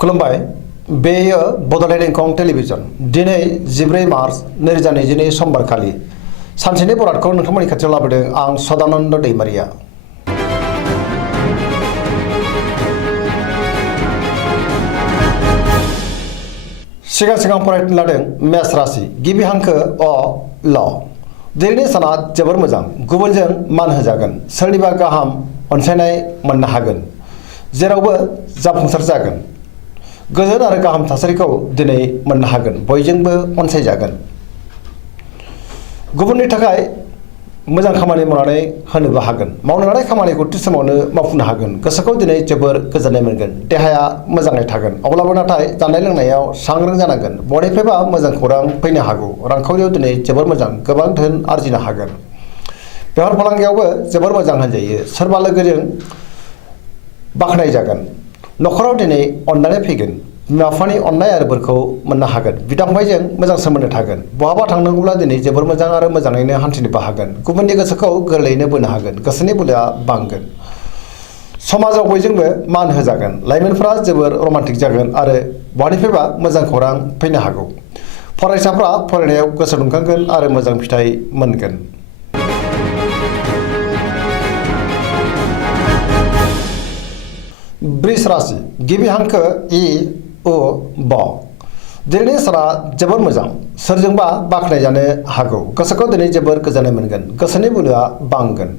खुलुमबाय बेयो बड'लेण्ड इंखं टेलिभिजन दिनै 14 मार्च 2022 समबारखालि सानसेनि बरादखौ नोंथांमोननि खाथियाव लाबोदों आं सदानन्द दैमारिया। सिगां फरायनो लादों मेष राशि गिबि हांखो अ ल। दिनैनि साना जोबोर मोजां, गुबुनजों मान होजागोन, सोरनिबा गाहाम अनसायनाय मोननो हागोन, जेरावबो जाफुंसार जागोन, गोजोन आरो गाहाम थासारिखौ दिनै मोननो हागोन, बयजोंबो अनसायजागोन, गुबुननि थाखाय मोजां खामानि मावनानै होनोबो हागोन, मावनो लानाय खामानिखौ थि समावनो मावफुंनो हागोन, गोसोखौ दिनै जोबोर गोजोननाय मोनगोन, देहाया मोजाङै थागोन, अब्लाबो नाथाय जानाय लोंनायाव सांग्रां जानांगोन, बयनिफ्रायबा मोजां खौरां फैनो हागौ, रांखावरियाव दिनै जोबोर मोजां, गोबां धोन आरजिनो हागोन, बेफार फालांगियावबो जोबोर मोजां होनजायो, सोरबा लोगोजों बाख्नाय जागोन, न'खराव दिनै अननानै फैगोन, बिमा बिफानि अननाय आरो बोरखौ मोननो हागोन, बिदा फंबायजों मोजां सोमोन्दो थागोन, बहाबा थांनांगौब्ला दिनै जोबोर मोजां आरो मोजाङैनो हान्थिनोबो हागोन, गुबुननि गोसोखौ गोरलैयैनो बोनो हागोन, गोसोनि बोलोआ बांगोन, समाजाव बयजोंबो मान होजागोन, लाइमोनफोरा जोबोर रमान्टिक जागोन आरो बहानिफ्रायबा मोजां खौरां फैनो हागौ, फरायसाफ्रा फरायनायाव गोसो दुंखांगोन आरो मोजां फिथाइ मोनगोन। वृष राशि गिबि हांखो इ उ ब। दिनैनि साना जोबोर मोजां, सोरजोंबा बाख्नायजानो हागौ, गोसोखौ दिनै जोबोर गोजोननाय मोनगोन, गोसोनि बोलोआ बांगोन,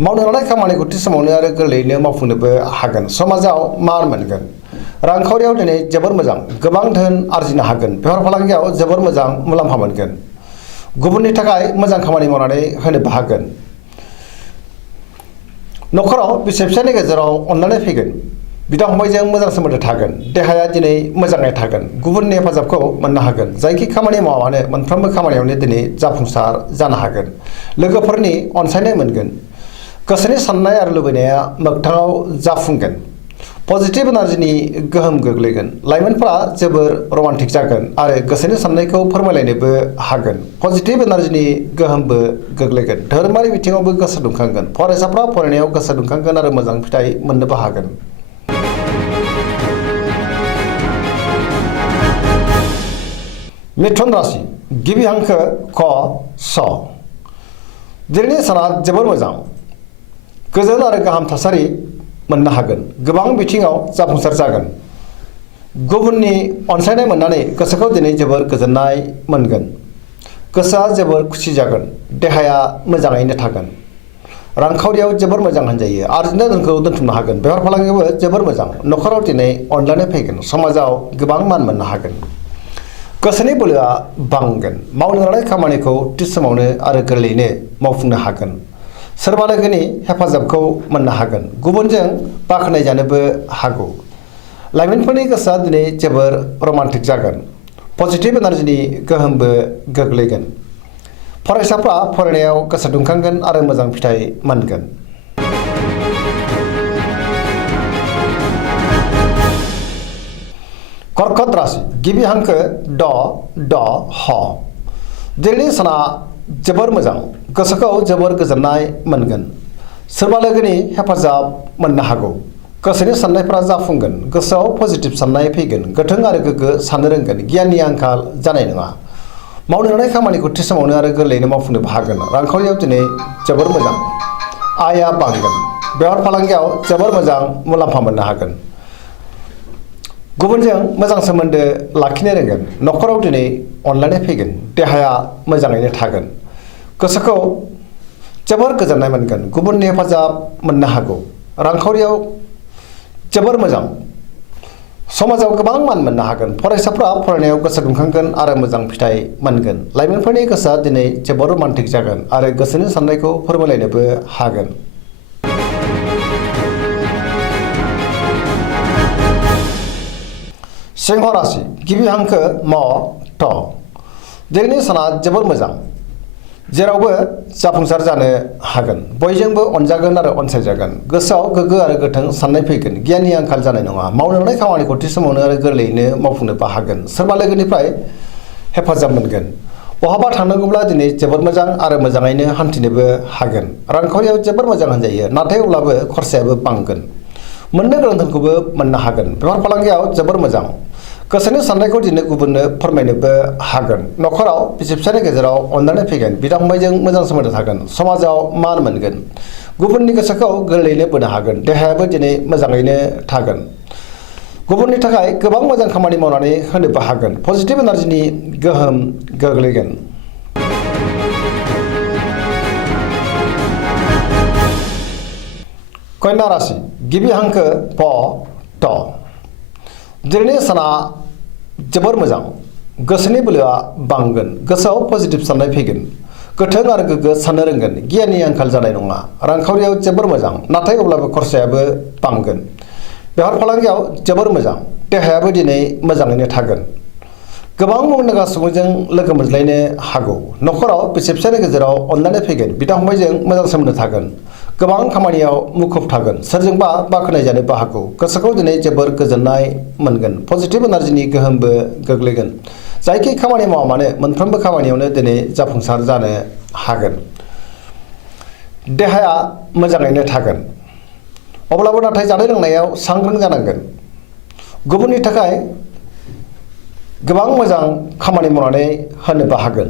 मावनो लानाय खामानिखौ थि समावनो आरो गोरलैयैनो मावफुंनोबो हागोन, समाजाव मान मोनगोन, रांखावरियाव दिनै जोबोर मोजां, गोबां धोन आरजिनो हागोन, बेफार फालांगियाव जोबोर मोजां मुलाम्फा मोनगोन, गुबुननि थाखाय मोजां खामानि मावनानै होनोबो हागोन, न'खराव बिसि फिसायनि गेजेराव अननानै फैगोन, बिदा फंबायजों मोजां सोमोन्दो थागोन, देहाया दिनै मोजाङै थागोन, गुबुननि हेफाजाबखौ मोननो हागोन, जायखि खामानि मावानो मोनफ्रोमबो खामानियावनो दिनै जाफुंसार जानो हागोन, लोगोफोरनि अनसायनाय मोनगोन, गोसोनि साननाय आरो लुबैनाया मोगथाङाव जाफुंगोन, पजिटिभ एनार्जिनि गोहोम गोग्लैगोन, लाइमोनफोरा जोबोर रमान्टिक जागोन आरो गोसोनि साननायखौ फोरमायलायनोबो हागोन, पजिटिभ एनार्जिनि गोहोमबो गोग्लैगोन, धोरोमारि बिथिङावबो गोसो दुंखांगोन, फरायसाफ्रा फरायनायाव गोसो दुंखांगोन आरो मोजां फिथाइ मोननोबो हागोन। मिथुन राशि गिबि हांखो क स। दिनैनि साना जोबोर मोजां, गोजोन आरो गाहाम थासारि मोननो हागोन, गोबां बिथिङाव जाफुंसार जागोन, गुबुननि अनसायनाय मोननानै गोसोखौ दिनै जोबोर गोजोननाय मोनगोन, गोसोआ जोबोर खुसि जागोन, देहाया मोजाङैनो थागोन, रांखावरियाव जोबोर मोजां होनजायो, आरजिनो धोनखौ दोनथुमनो हागोन, बेफार फालांगियावबो जोबोर मोजां, न'खराव दिनै अनलायनाय फैगोन, समाजाव गोबां मान मोननो हागोन, गोसोनि बोलोआ बांगोन, मावनो लानाय खामानिखौ थि समावनो आरो गोरलैयैनो मावफुंनो हागोन, सोरबा लोगोनि हेफाजाबखौ मोननो हागोन, गुबुनजों बाख्नायजानोबो हागौ, लाइमोनफोरनि गोसोआ दिनै जोबोर रमान्टिक जागोन, पजिटिभ एनार्जिनि गोहोमबो गोग्लैगोन, फरायसाफ्रा फरायनायाव गोसो दुंखांगोन आरो मोजां फिथाइ मोनगोन। कर्कट राशि गिबि हांखो ड ड ह। दिनैनि साना जोबोर मोजां, गोसोखौ जोबोर गोजोननाय मोनगोन, सोरबा लोगोनि हेफाजाब मोननो हागौ, गोसोनि साननायफोरा जाफुंगोन, गोसोआव पजिटिभ साननाय फैगोन, गोथों आरो गोग्गो साननो रोंगोन, गियाननि आंखाल जानाय नङा, मावनो लानाय खामानिखौ थि समावनो आरो गोरलैयैनो मावफुंनोबो हागोन, रांखावरियाव दिनै जोबोर मोजां, आयआ बांगोन, बेफार फालांगियाव जोबोर मोजां मुलाम्फा मोननो हागोन, गुबुनजों मोजां सोमोन्दो लाखिनो रोंगोन, न'खराव दिनै अनलायनाय फैगोन, देहाया मोजाङैनो थागोन, गोसोखौ जोबोर गोजोननाय मोनगोन, गुबुननि हेफाजाब मोननो हागौ, रांखावरियाव जोबोर मोजां, समाजाव गोबां मान मोननो हागोन, फरायसाफ्रा फरायनायाव गोसो दुंखांगोन आरो मोजां फिथाइ मोनगोन, लाइमोनफोरनि गोसोआ दिनै जोबोर रमान्टिक जागोन आरो गोसोनि साननायखौ फोरमायलायनोबो हागोन। सिंह राशि गिबि हांखो म थ। दिनैनि साना जोबोर मोजां, जेरावबो जाफुंसार जानो हागोन, बयजोंबो अनजागोन आरो अनसायजागोन, गोसोआव गोग्गो आरो गोथों साननाय फैगोन, गियाननि आंखाल जानाय नङा, मावनो लानाय खामानिखौ थि समावनो आरो गोरलैयैनो मावफुंनोबो हागोन, सोरबा लोगोनिफ्राय हेफाजाब मोनगोन, बहाबा थांनांगौब्ला दिनै जोबोर मोजां आरो मोजाङैनो हान्थिनोबो हागोन, रांखावरियाव जोबोर मोजां होनजायो, नाथाय अब्लाबो खरसायाबो बांगोन, मोननो गोनां धोनखौबो मोननो हागोन। बेफार फालांगियाव जोबोर मोजां। गोसोनि साननायखौ दिनै गुबुननो फोरमायनोबो हागोन। न'खराव बिसि फिसायनि गेजेराव अनलायनाय फैगोन। बिदा फंबायजों मोजां सोमोन्दो थागोन। समाजाव मान मोनगोन। गुबुननि गोसोखौ गोरलैयैनो बोनो हागोन। देहायाबो दिनै मोजाङैनो थागोन। गुबुननि थाखाय गोबां मोजां खामानि मावनानै होनोबो हागोन। पजिटिभ एनार्जिनि गोहोम गोग्लैगोन। कन्या राशि गिबि हांखो प ट। दिनैनि साना जोबोर मोजां। गोसोनि बोलोआ बांगोन। गोसोआव पजिटिभ साननाय फैगोन। गोथों आरो गोग्गो साननो रोंगोन। गियाननि आंखाल जानाय नङा। रांखावरियाव जोबोर मोजां, नाथाय अब्लाबो खरसायाबो बांगोन। बेफार फालांगियाव जोबोर मोजां। देहायाबो दिनै मोजाङैनो थागोन। गोबां मुंदांखा सुबुंजों लोगो मोनज्लायनो हागौ। न'खराव बिसि फिसायनि गेजेराव अनलायनाय फैगोन। बिदा फंबायजों मोजां सोमोन्दो थागोन। गोबां खामानियाव मुखुब थागोन। सोरजोंबा बाख्नायजानोबो हागौ। गोसोखौ दिनै जोबोर गोजोननाय मोनगोन। पजिटिभ एनार्जिनि गोहोमबो गोग्लैगोन। जायखि खामानि मावा मानो मोनफ्रोमबो खामानियावनो दिनै जाफुंसार जानो हागोन। देहाया मोजाङैनो थागोन। अब्लाबो नाथाय जानाय लोंनायाव सांग्रां जानांगोन। गुबुननि थाखाय गोबां मोजां खामानि मावनानै होनोबो हागोन।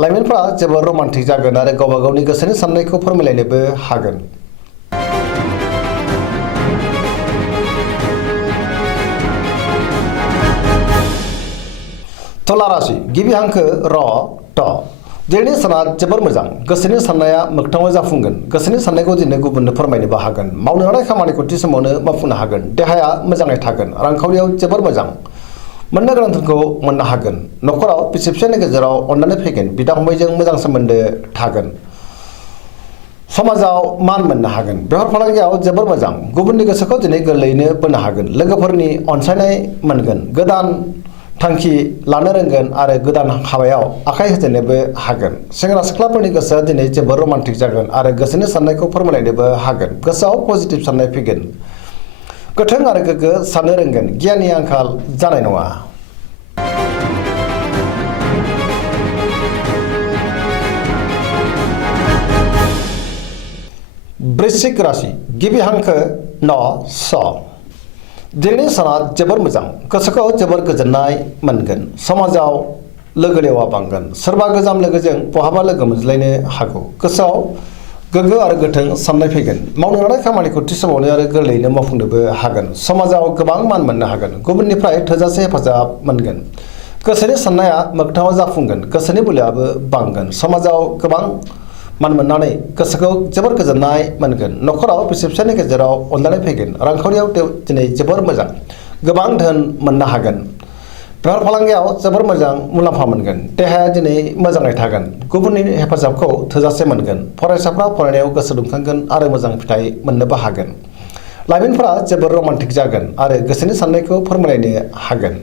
लाइमोनफ्रा जोबोर रमान्टिक जागोन आरो गावबा गावनि गोसोनि साननायखौ फोरमायलायनोबो हागोन। तुला राशि गिबि हांखो र ट। दिनैनि साना जोबोर मोजां। गोसोनि साननाया मोगथाङाव जाफुंगोन। गोसोनि साननायखौ दिनै गुबुननो फोरमायनोबो हागोन। मावनो लानाय खामानिखौ थि समावनो मावफुंनो हागोन। देहाया मोजाङै थागोन। रांखावरियाव जोबोर मोजां। मोननो गोनां धोनखौ मोननो हागोन। न'खराव बिसि फिसायनि गेजेराव अनलायनाय फैगोन। बिदा फंबायजों मोजां सोमोन्दो थागोन। समाजाव मान मोननो हागोन। बेफार फालांगियाव जोबोर मोजां। गुबुननि गोसोखौ दिनै गोरलैयैनो बोनो हागोन। लोगोफोरनि अनसायनाय मोनगोन। गोदान थांखि लानो रोंगोन आरो गोदान हाबायाव आखाइ होजेननोबो हागोन। सेंग्रा सिख्लाफोरनि गोसोआ दिनै जोबोर रमान्टिक जागोन आरो गोसोनि साननायखौ फोरमायलायनोबो हागोन। गोसोआव पजिटिभ साननाय फैगोन। गोथों आरो गोग्गो साननो रोंगोन। गियाननि आंखाल जानाय नङा। वृश्चिक राशि गिबि हांखो न स। दिनैनि साना जोबोर मोजां। गोसोखौ जोबोर गोजोननाय मोनगोन। समाजाव लोगो लेवा बांगोन। सोरबा गोजाम लोगोजों बहाबा लोगो मोनज्लायनो हागौ। गोसोआव गोग्गो आरो गोथों साननाय फैगोन। मावनो लानाय खामानिखौ थि समावनो आरो गोरलैयैनो मावफुंनोबो हागोन। समाजाव गोबां मान मोननो हागोन। गुबुननिफ्राय थोजासे हेफाजाब मोनगोन। गोसोनि साननाया मोगथाङाव जाफुंगोन। गोसोनि बोलोआबो बांगोन। समाजाव गोबां मान मोननानै गोसोखौ जोबोर गोजोननाय मोनगोन। न'खराव बिसि फिसायनि गेजेराव अनलायनाय फैगोन। रांखावरियाव दिनै जोबोर मोजां। गोबां धोन मोननो हागोन। बेफार फालांगियाव जोबोर मोजां मुलाम्फा मोनगोन। देहाया दिनै मोजाङै थागोन। गुबुननि हेफाजाबखौ थोजासे मोनगोन। फरायसाफ्रा फरायनायाव गोसो दुंखांगोन आरो मोजां फिथाइ मोननोबो हागोन। लाइमोनफोरा जोबोर रमान्टिक जागोन आरो गोसोनि साननायखौ फोरमायलायनो हागोन।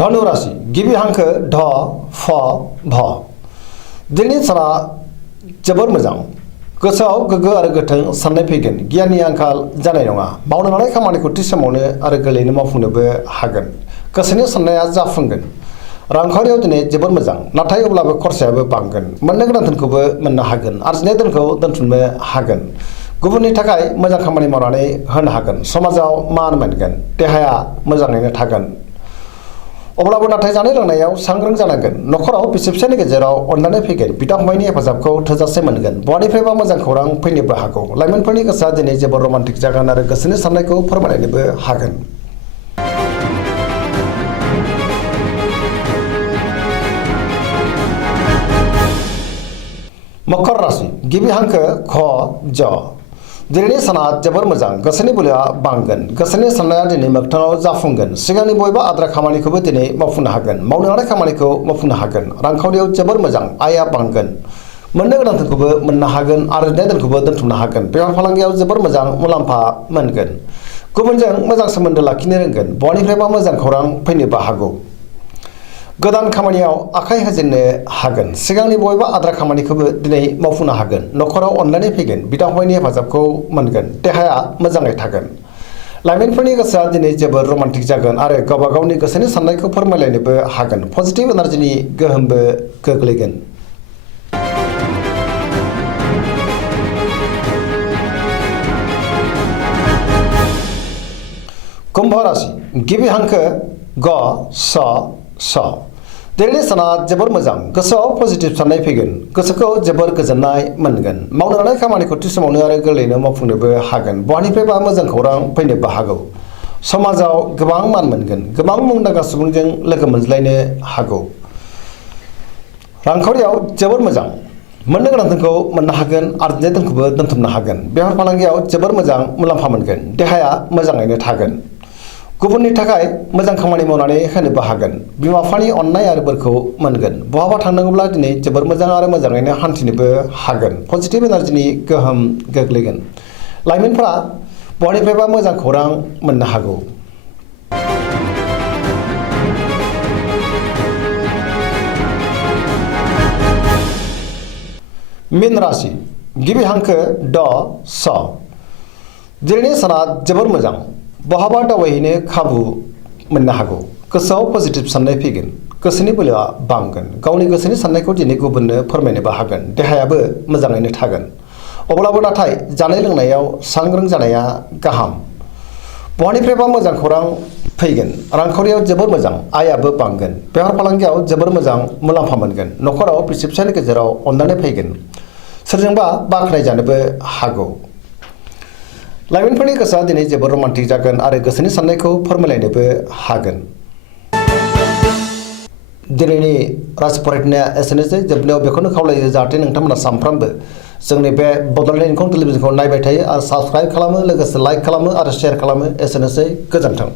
धनु राशि गिबि हांखो ढ फ भ। दिनैनि साना जोबोर मोजां। गोसोआव गोग्गो आरो गोथों साननाय फैगोन। गियाननि आंखाल जानाय नङा। मावनो लानाय खामानिखौ थि समावनो आरो गोरलैयैनो मावफुंनोबो हागोन। गोसोनि साननाया जाफुंगोन। रांखावरियाव दिनै जोबोर मोजां, नाथाय अब्लाबो खरसायाबो बांगोन। मोननो गोनां धोनखौबो मोननो हागोन। आरजिनाय धोनखौ दोनथुमनो हागोन। गुबुननि थाखाय मोजां खामानि मावनानै होनो हागोन। समाजाव मान मोनगोन। देहाया मोजाङैनो थागोन। अब्लाबो नाथाय जानाय लोंनायाव सांग्रां जानांगोन। न'खराव बिसि फिसायनि गेजेराव अनलायनाय फैगोन। बिदा फंबायनि हेफाजाबखौ थोजासे मोनगोन। बहानिफ्रायबा मोजां खौरां फैनोबो हागौ। लाइमोनफोरनि गोसोआ दिनै जोबोर रमान्टिक जागोन आरो गोसोनि साननायखौ फोरमायलायनोबो हागोन। मकर राशि गिबि हांखो ख ज। दिनैनि साना जोबोर मोजां। गोसोनि बोलोआ बांगोन। गोसोनि साननाया दिनै मोगथाङाव जाफुंगोन। सिगांनि बबेबा आद्रा खामानिखौबो दिनै मावफुंनो हागोन। मावनो लानाय खामानिखौ मावफुंनो हागोन। रांखावरियाव जोबोर मोजां। आयआ बांगोन। मोननो गोनां धोनखौबो मोननो हागोन। आरजिनाय धोनखौबो दोनथुमनो हागोन। बेफार फालांगियाव जोबोर मोजां मुलाम्फा मोनगोन। गुबुनजों मोजां सोमोन्दो लाखिनो रोंगोन। बहानिफ्रायबा मोजां खौरां फैनोबो हागौ। गोदान खामानियाव आखाइ होजेननो हागोन। सिगांनि बबेबा आद्रा खामानिखौबो दिनै मावफुंनो हागोन। न'खराव अनलायनाय फैगोन। बिदा फंबायनि हेफाजाबखौ मोनगोन। देहाया मोजाङै थागोन। लाइमोनफोरनि गोसोआ दिनै जोबोर रमान्टिक जागोन आरो गावबा गावनि गोसोनि साननायखौ फोरमायलायनोबो हागोन। पजिटिभ एनार्जिनि गोहोमबो गोग्लैगोन। कुम्भ राशि गिबि हांखो ग स स दिनैनि साना जोबोर मोजां गोसोआव पजिटिभ साननाय फैगोन गोसोखौ जोबोर गोजोननाय मोनगोन मावनो लानाय खामानिखौ थि समावनो आरो गोरलैयैनो मावफुंनोबो हागोन बहानिफ्रायबा मोजां खौरां फैनोबो हागौ समाजाव गोबां मान मोनगोन गोबां मुंदांखा सुबुंजों लोगो मोनज्लायनो हागौ रांखावरियाव जोबोर मोजां मोननो गोनां धोनखौ मोननो हागोन आरजिनाय धोनखौबो दोनथुमनो हागोन बेफार फालांगियाव जोबोर मोजां मुलाम्फा मोनगोन देहाया मोजाङैनो थागोन गुबुननि थाखाय मोजां खामानि मावनानै होनोबो हागोन बिमा बिफानि अननाय आरो बोरखौ मोनगोन बहाबा थांनांगौब्ला दिनै जोबोर मोजां आरो मोजाङैनो हान्थिनोबो हागोन पजिटिभ एनार्जिनि गोहोम गोग्लैगोन लाइमोनफ्रा बहानिफ्रायबा मोजां खौरां मोननो हागौ मीन राशि गिबि हांखो ड स दिनैनि साना जोबोर मोजां बहाबा दावबायहैनो खाबु मोननो हागौ गोसोआव पजिटिभ साननाय फैगोन गोसोनि बोलोआ बांगोन गावनि गोसोनि साननायखौ दिनै गुबुननो फोरमायनोबो हागोन देहायाबो मोजाङैनो थागोन अब्लाबो नाथाय जानाय लोंनायाव सांग्रां जानाया गाहाम बहानिफ्रायबा मोजां खौरां फैगोन रांखावरियाव जोबोर मोजां आयाबो बांगोन बेफार फालांगियाव जोबोर मोजां मुलाम्फा मोनगोन न'खराव बिसि फिसायनि गेजेराव अननानै फैगोन सोरजोंबा बाख्नायजानोबो हागौ लाइमोनफोरनि गोसोआ दिनै जोबोर रमान्टिक जागोन आरो गोसोनि साननायखौ फोरमायलायनोबो हागोन दिनैनि राशि फरायनाया एसेनोसै जोबनायाव बेखौनो खावलायो जाहाथे नोंथांमोना सानफ्रामबो जोंनि बे बड'लेण्ड इंखं टेलिभिजनखौ नायबाय थायो आरो साबस्क्राइब खालामो लोगोसे लाइक खालामो आरो शेयार खालामो एसेनोसै गोजोन्थों